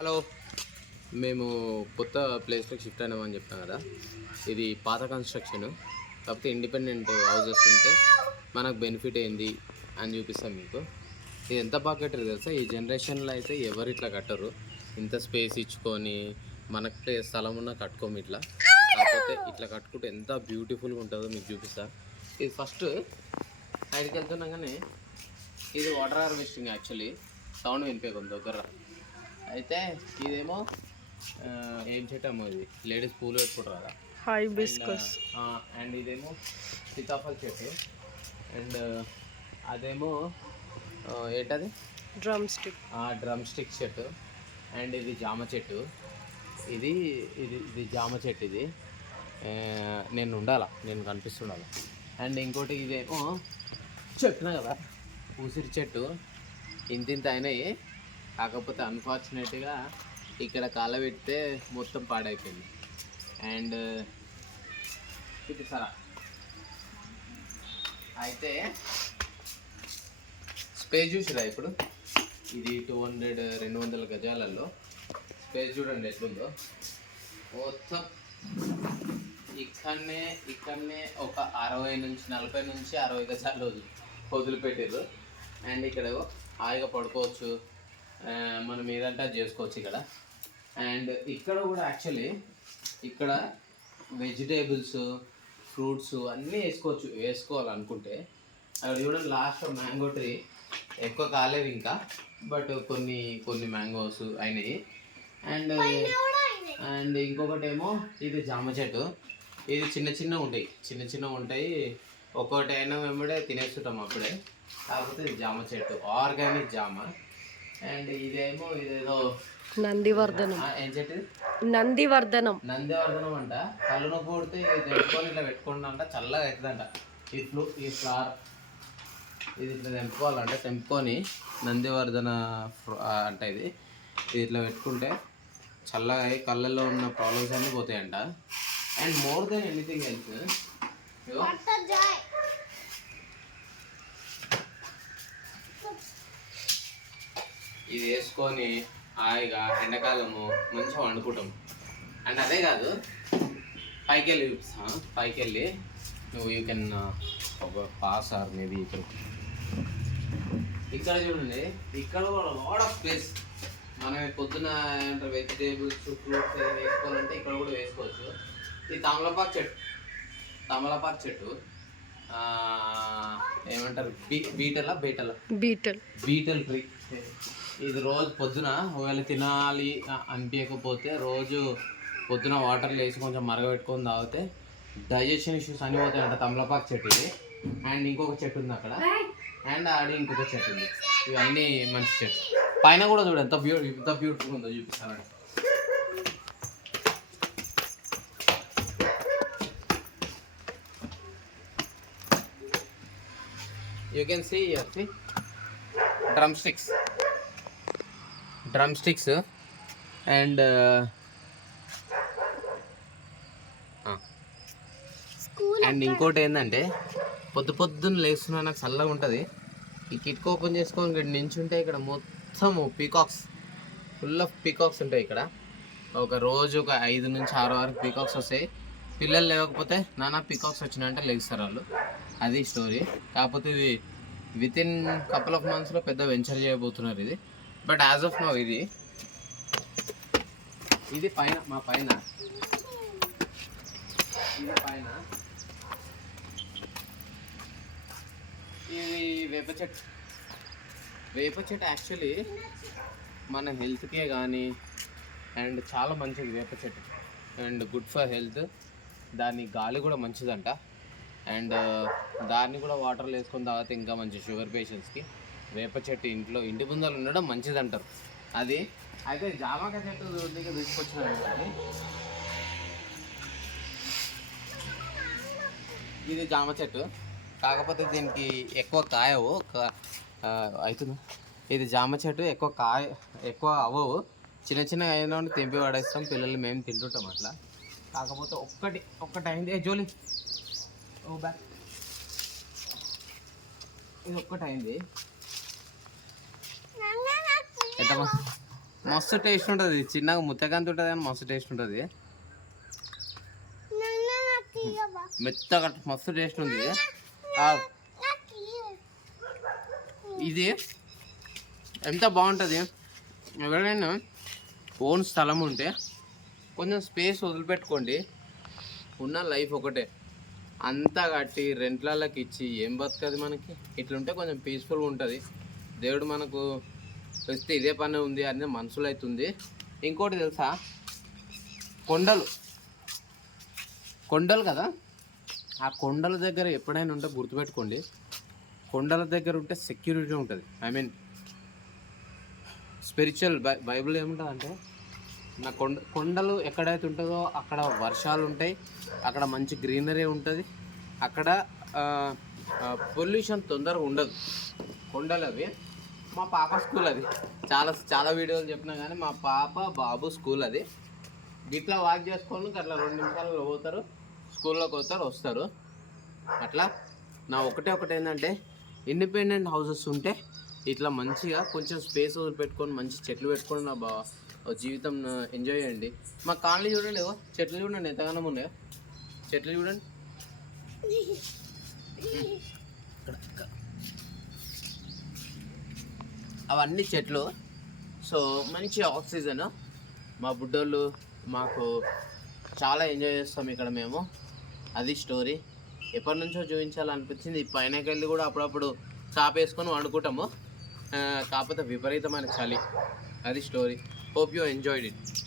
Hello. మేము కొత్త ప్లేస్లోకి షిఫ్ట్ అయినామని చెప్పాం కదా. ఇది పాత కన్స్ట్రక్షన్ కాకపోతే ఇండిపెండెంట్ హౌజెస్ ఉంటే మనకు బెనిఫిట్ ఏంది అని చూపిస్తాం మీకు. ఇది ఎంత బాగా తెలుసా? ఈ జనరేషన్లో అయితే ఎవరు ఇట్లా కట్టరు? ఇంత స్పేస్ ఇచ్చుకొని మనకు స్థలం ఉన్న కట్టుకోము ఇట్లా. కాకపోతే ఇట్లా కట్టుకుంటే ఎంత బ్యూటిఫుల్గా ఉంటుందో మీకు చూపిస్తా. ఇది ఫస్ట్ సైడ్కి వెళ్తున్నాం కానీ ఇది వాటర్ హార్వెస్టింగ్ యాక్చువల్లీ సౌండ్ వినిపించదు దగ్గర అయితే ఇదేమో ఏం చెట్టమ్మో ఇది? లేడీస్ పూలు పెట్టుకుంటారు? కదా హైబిస్కస్ అండ్ ఇదేమో సీతాఫల్ చెట్టు. అండ్ అదేమో ఏంటది? డ్రమ్ స్టిక్ డ్రమ్ స్టిక్ చెట్టు. అండ్ ఇది జామ చెట్టు. ఇది ఇది ఇది జామ చెట్టు ఇది. నేను ఉండాలా నేను కనిపిస్తుండాలి. అండ్ ఇంకోటి ఇదేమో చెప్పిన కదా ఉసిరి చెట్టు. ఇంత ఇంత అయినాయి. కాకపోతే అన్ఫార్చునేట్గా ఇక్కడ కాలబెడితే మొత్తం పాడైపోయింది. అండ్ uh, ఇది సరా. అయితే స్పేస్ చూసిరా ఇప్పుడు? ఇది టూ హండ్రెడ్ రెండు వందల గజాలలో స్పేస్ చూడండి ఎట్లుందో. మొత్తం ఇక్కడనే ఇక్కడనే ఒక అరవై నుంచి నలభై నుంచి అరవై గజాలు వదిలి వదిలిపెట్టారు అండ్ ఇక్కడ హాయిగా పడుకోవచ్చు. మనం ఏదంటే చేసుకోవచ్చు ఇక్కడ. అండ్ ఇక్కడ కూడా యాక్చువల్లీ ఇక్కడ వెజిటేబుల్స్ ఫ్రూట్స్ అన్నీ వేసుకోవచ్చు. వేసుకోవాలనుకుంటే అక్కడ చూడండి లాస్ట్ మ్యాంగో ట్రీ ఎక్కువ కాలేదు ఇంకా. బట్ కొన్ని కొన్ని మ్యాంగోస్ అయినాయి. అండ్ అండ్ ఇంకొకటి ఏమో ఇది జామ చెట్టు. ఇది చిన్న చిన్న ఉంటాయి. చిన్న చిన్న ఉంటాయి. ఒక్కొక్కటి అయినా వెంబడే తినేస్తుంటాం అప్పుడే. కాకపోతే ఇది జామ చెట్టు. ఆర్గానిక్ జామ. అండ్ ఇదేమో ఇదేదో నందివర్ధనం. ఆ, ఏం చెట్టు? నందివర్ధనం. నందివర్ధనం అంట. కళ్ళు నొప్పి కొడితే ఇది తెంపుకొని ఇట్లా పెట్టుకోండి అంట. చల్లగా అవుతుందంట. ఈ ఫ్లూ ఈ ఫ్లవర్ ఇది ఇట్లా తెంపుకోవాలంట. తెంపుకొని నందివర్ధన అంట ఇది. ఇది ఇట్లా పెట్టుకుంటే చల్లగా అయ్యి కళ్ళల్లో ఉన్న ప్రాబ్లమ్స్ అన్నీ పోతాయంట. And more than anything else ఇది వేసుకొని హాయిగా ఎండాకాలము మంచిగా వండుకుంటాం. అండ్ అదే కాదు పైకి వెళ్ళి చూపిస్తా. పైకి వెళ్ళి నువ్వు యూ కెన్ ఒక పాస్ ఆర్ మేబీ ఇక్కడ. ఇక్కడ చూడండి ఇక్కడ కూడా లాడ్ ఆఫ్ ప్లేస్ మనం పొద్దున ఏమంటారు వెజిటేబుల్స్ ఫ్రూట్స్ వేసుకోవాలంటే ఇక్కడ కూడా వేసుకోవచ్చు. ఇది తమలపాకు చెట్టు తమలపాకు చెట్టు ఏమంటారు బీ బీటలా బీటలా? బీటల్. Betel tree. ఇది రోజు పొద్దున ఒకవేళ తినాలి అనిపించకపోతే రోజు పొద్దున వాటర్లో వేసి కొంచెం మరగబెట్టుకొని తాగితే డైజెషన్ ఇష్యూస్ అన్నీ పోతాయంట తమలపాకు చెట్టు ఇది. అండ్ ఇంకొక చెట్టు ఉంది అక్కడ. అండ్ ఆడి ఇంకొక చెట్టు ఉంది. ఇవన్నీ మంచి చెట్టు. పైన కూడా చూడు ఎంత బ్యూ ఎంత బ్యూటిఫుల్ ఉందో చూపిస్తానండి. You can see see drumsticks drumsticks and and ఇంకోటి ఏంటంటే పొద్దు పొద్దున్న లేస్తున్నా నాకు చల్లగా ఉంటుంది. ఈ కిట్ ఓపెన్ చేసుకొని ఇక్కడ నించుంటే ఇక్కడ మొత్తం పీకాక్స్ ఫుల్ ఆఫ్ పీకాక్స్ ఉంటాయి ఇక్కడ. ఒక రోజు ఒక ఐదు నుంచి ఆరు వరకు పీకాక్స్ వస్తాయి. పిల్లలు లేకపోతే నానా పీకాక్స్ వచ్చినాయంటే లేస్తారు వాళ్ళు. అది స్టోరీ కాకపోతే ఇది విత్ ఇన్ కపుల్ ఆఫ్ మంత్స్లో పెద్ద వెంచర్ చేయబోతున్నారు ఇది. బట్ యాజ్ ఆఫ్ నో ఇది. ఇది పైన మా పైన. ఇది పైన. ఇది వేప చెట్టు. వేప చెట్టు యాక్చువల్లీ మన హెల్త్కే కానీ అండ్ చాలా మంచిది వేప చెట్టు. And good for health. దాని గాలి కూడా మంచిదంట. అండ్ దాన్ని కూడా వాటర్లో వేసుకొని తాగితే ఇంకా మంచి షుగర్ పేషెంట్స్కి వేప చెట్టు ఇంట్లో ఇంటి ముందలు ఉండడం మంచిది అంటారు అది అయితే జామకాయ చెట్టు దగ్గర తీసుకొచ్చినాను కానీ ఇది జామ చెట్టు. కాకపోతే దీనికి ఎక్కువ కాయవు. కా- అవుతుందా ఇది జామ చెట్టు ఎక్కువ కాయ ఎక్కువ అవ్వవు. చిన్న చిన్న అయినా తెంపి పడేస్తాం. పిల్లలు మేము తింటుంటాం అట్లా. కాకపోతే ఒక్కటి ఒక్కటి అయింది ఏ జోలి. ఓ బ్యాక్ ఇది ఒక్కటి అయింది ఎంత మస్తు టేస్ట్ ఉంటుంది. చిన్నగా ముత్తకంత ఉంటుంది కానీ మస్తు టేస్ట్ ఉంటుంది. మెత్తగా మస్తు టేస్ట్ ఉంది ఇది ఎంత బాగుంటుంది? ఎవరైనా ఓన్ స్థలం ఉంటే కొంచెం స్పేస్ వదిలిపెట్టుకోండి. ఉన్న లైఫ్ ఒకటే. అంతా కట్టి రెంట్లకి ఇచ్చి ఏం బతకది మనకి? ఇట్లుంటే కొంచెం పీస్ఫుల్గా ఉంటుంది. దేవుడు మనకు వస్తే ఇదే పని ఉంది అనేది మనసులో అవుతుంది ఇంకోటి తెలుసా? కొండలు. కొండలు కదా? ఆ కొండల దగ్గర ఎప్పుడైనా ఉంటే గుర్తుపెట్టుకోండి. కొండల దగ్గర ఉంటే సెక్యూరిటీ ఉంటుంది. I mean spiritual by Bible ఏముంటుంది అంటే నా కొండ కొండలు ఎక్కడైతే ఉంటుందో అక్కడ వర్షాలు ఉంటాయి. అక్కడ మంచి గ్రీనరీ ఉంటుంది. అక్కడ పొల్యూషన్ తొందరగా ఉండదు. కొండలు అవి. మా పాప స్కూల్ అది. చాలా చాలా వీడియోలు చెప్పినా కానీ మా పాప బాబు స్కూల్ అది. గిట్లా వాక్ చేసుకొని అట్లా రెండు నిమిషాలలో పోతారు. స్కూల్లోకి పోతారు వస్తారు. అట్లా నా ఒకటే ఒకటి ఏంటంటే ఇండిపెండెంట్ హౌసెస్ ఉంటే ఇట్లా మంచిగా కొంచెం స్పేస్ పెట్టుకొని మంచి చెట్లు పెట్టుకొని నా బా జీవితం ఎంజాయ్ చేయండి. మా కాలనీ చూడండి చెట్లు చూడండి ఎంతగానో ఉన్నాయో. చెట్లు చూడండి. అవన్నీ చెట్లు. సో మంచి ఆక్సిజన్. మా బుడ్డోళ్ళు మాకు చాలా ఎంజాయ్ చేస్తాం ఇక్కడ మేము. అది స్టోరీ. ఎప్పటి నుంచో చూపించాలనిపించింది. పైనకెళ్ళి కూడా అప్పుడప్పుడు చాపేసుకొని వండుకుంటాము. కాకపోతే విపరీతమైన చలి. అది story. Hope you enjoyed it